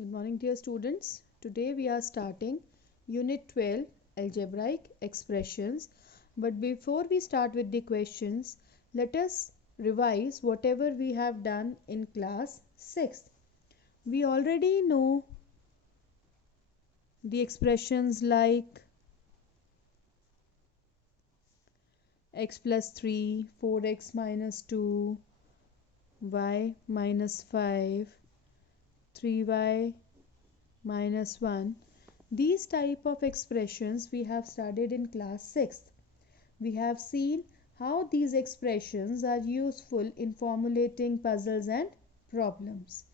Good morning, dear students. Today we are starting Unit 12 Algebraic Expressions. But before we start with the questions, let us revise whatever we have done in class 6th. We already know the expressions like x plus 3, 4x minus 2, y minus 5, 3y minus 1. These type of expressions we have studied in class 6th. We have seen how these expressions are useful in formulating puzzles and problems.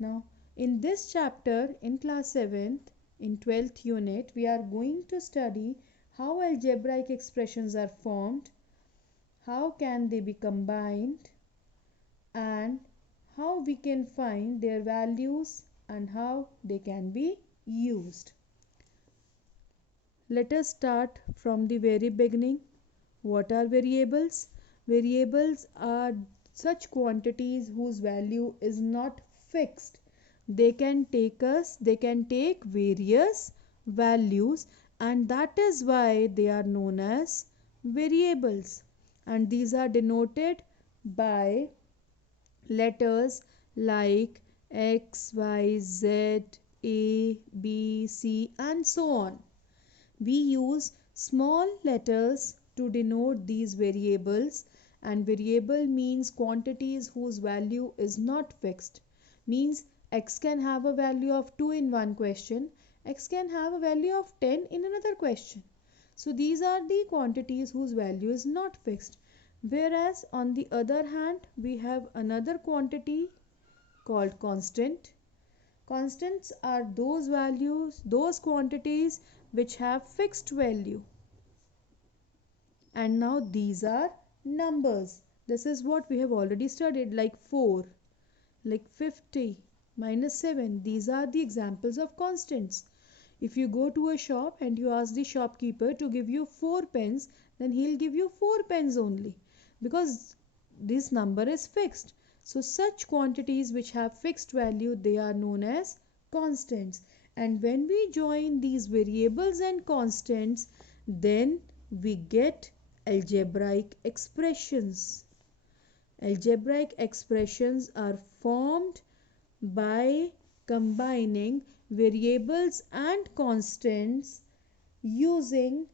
Now, in this chapter in class 7th, in 12th unit, we are going to study how algebraic expressions are formed, how can they be combined, and how we can find their values and how they can be used. Let us start from the very beginning. What are variables? Variables are such quantities whose value is not fixed. They can take various values, and that is why they are known as variables. And these are denoted by letters like X, Y, Z, A, B, C, and so on. We use small letters to denote these variables, and variable means quantities whose value is not fixed. Means x can have a value of 2 in one question, x can have a value of 10 in another question. So these are the quantities whose value is not fixed. Whereas on the other hand, we have another quantity called constant. Constants are those values, those quantities which have fixed value. And now these are numbers. This is what we have already studied, like 4, like 50, minus 7. These are the examples of constants. If you go to a shop and you ask the shopkeeper to give you 4 pens, then he'll give you 4 pens only, because this number is fixed. So such quantities which have fixed value, they are known as constants. And when we join these variables and constants, then we get algebraic expressions. Algebraic expressions are formed by combining variables and constants using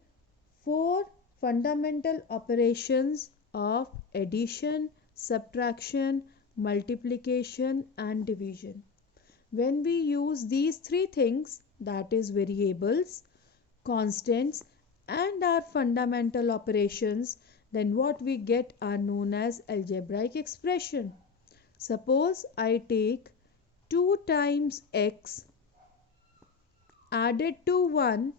4 fundamental operations of addition, subtraction, multiplication, and division. When we use these 3 things, that is variables, constants, and our fundamental operations, then what we get are known as algebraic expression. Suppose I take 2 times x added to 1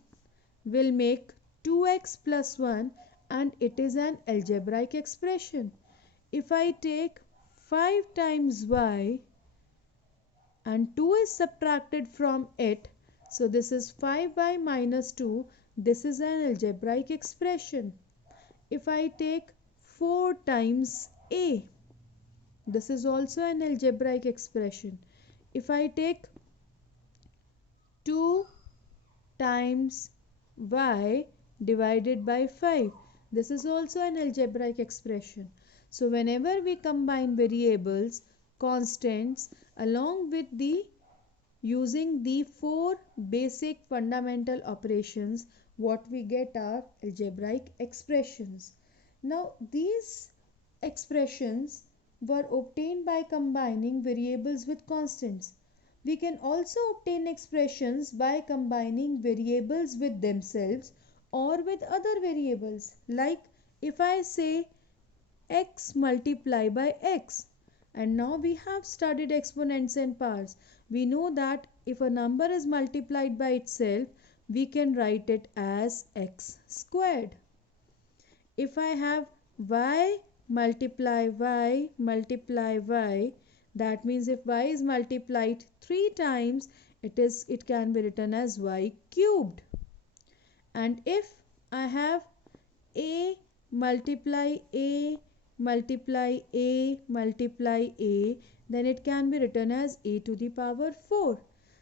will make 2x plus 1, and it is an algebraic expression. If I take 5 times y and 2 is subtracted from it, so this is 5y minus 2, this is an algebraic expression. If I take 4 times a, this is also an algebraic expression. If I take 2 times y divided by 5, this is also an algebraic expression. So whenever we combine variables, constants, along with the using the 4 basic fundamental operations, what we get are algebraic expressions. Now these expressions were obtained by combining variables with constants. We can also obtain expressions by combining variables with themselves or with other variables. Like if I say x multiply by x, and now we have studied exponents and powers. We know that if a number is multiplied by itself, we can write it as x squared. If I have y multiply y multiply y, that means if y is multiplied 3 times, it can be written as y cubed. And if I have a multiply a multiply a multiply a, then it can be written as a to the power 4.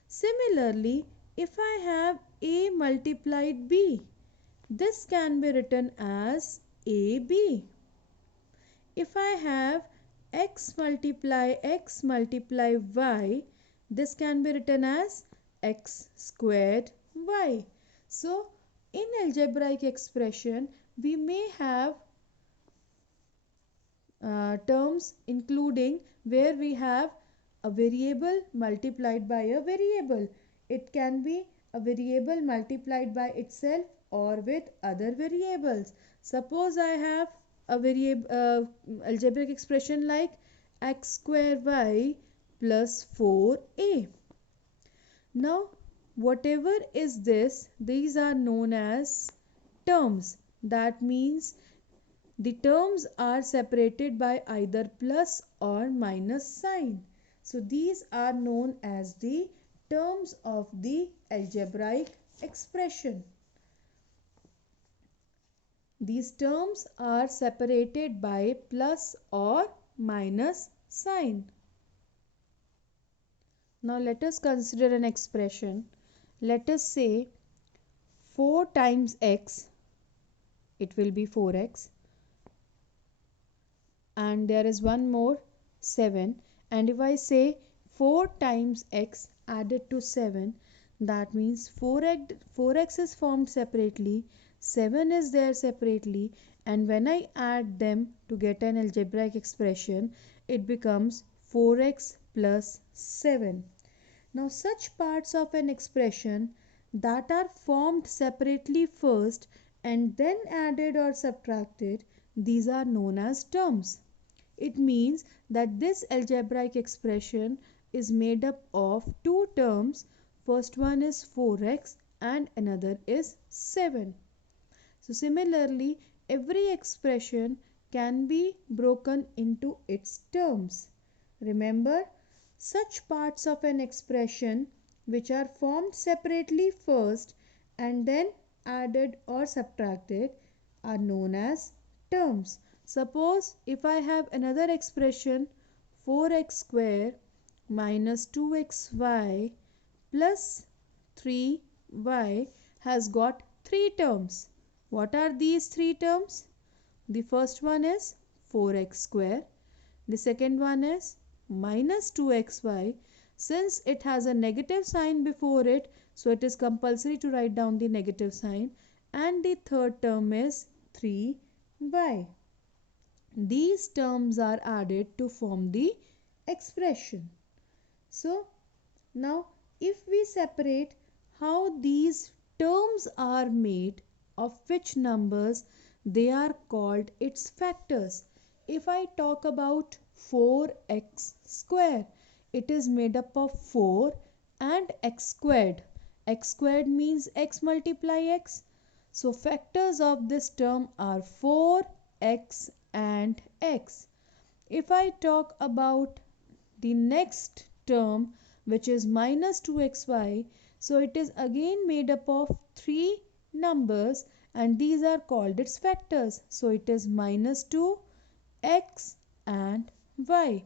Similarly, if I have A multiplied B, this can be written as AB. If I have x multiply y, this can be written as x squared y. So, in algebraic expression, we may have terms including where we have a variable multiplied by a variable. It can be a variable multiplied by itself or with other variables. Suppose I have a variable algebraic expression like x square y plus 4a. Now whatever is this, these are known as terms. That means the terms are separated by either plus or minus sign. So these are known as the terms of the algebraic expression. These terms are separated by plus or minus sign. Now let us consider an expression. Let us say 4 times x, it will be 4x, and there is one more 7, and if I say 4 times x added to 7, that means 4x is formed separately, 7 is there separately, and when I add them to get an algebraic expression, it becomes 4x plus 7. Now such parts of an expression that are formed separately first and then added or subtracted, these are known as terms. It means that this algebraic expression is made up of two terms. First one is 4x and another is 7. So similarly, every expression can be broken into its terms. Remember, such parts of an expression which are formed separately first and then added or subtracted are known as terms. Suppose if I have another expression 4x square minus 2xy plus 3y has got three terms. What are these three terms? The first one is 4x square. The second one is minus 2xy. Since it has a negative sign before it, so it is compulsory to write down the negative sign. And the third term is 3y. These terms are added to form the expression. So now if we separate how these terms are made, of which numbers, they are called its factors. If I talk about 4x square, it is made up of 4 and x squared. X squared means x multiply x. So factors of this term are 4, x and x. If I talk about the next term, which is minus 2xy, so it is again made up of three numbers and these are called its factors. So it is minus 2, x and y.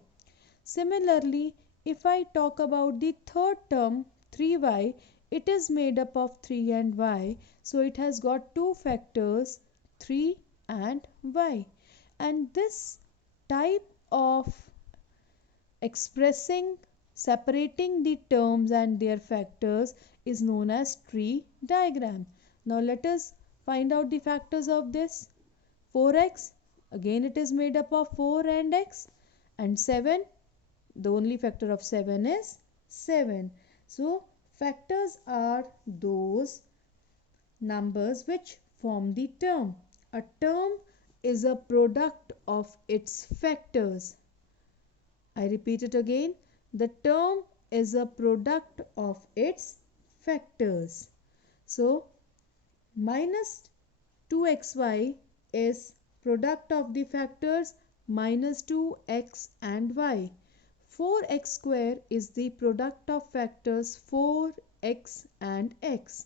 Similarly, if I talk about the third term 3y, it is made up of 3 and y. So it has got two factors 3 and y. And this type of expressing separating the terms and their factors is known as tree diagram. Now let us find out the factors of this. 4x, again it is made up of 4 and x, and 7, the only factor of 7 is 7. So factors are those numbers which form the term. A term is a product of its factors. I repeat it again. The term is a product of its factors. So minus 2xy is product of the factors minus 2x and y. 4x square is the product of factors 4x and x.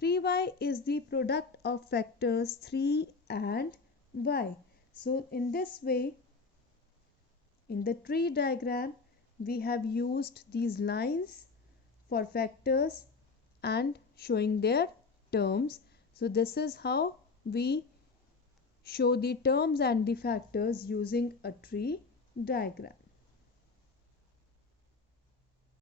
3y is the product of factors 3 and y. So in this way, in the tree diagram, we have used these lines for factors and showing their terms. So this is how we show the terms and the factors using a tree diagram.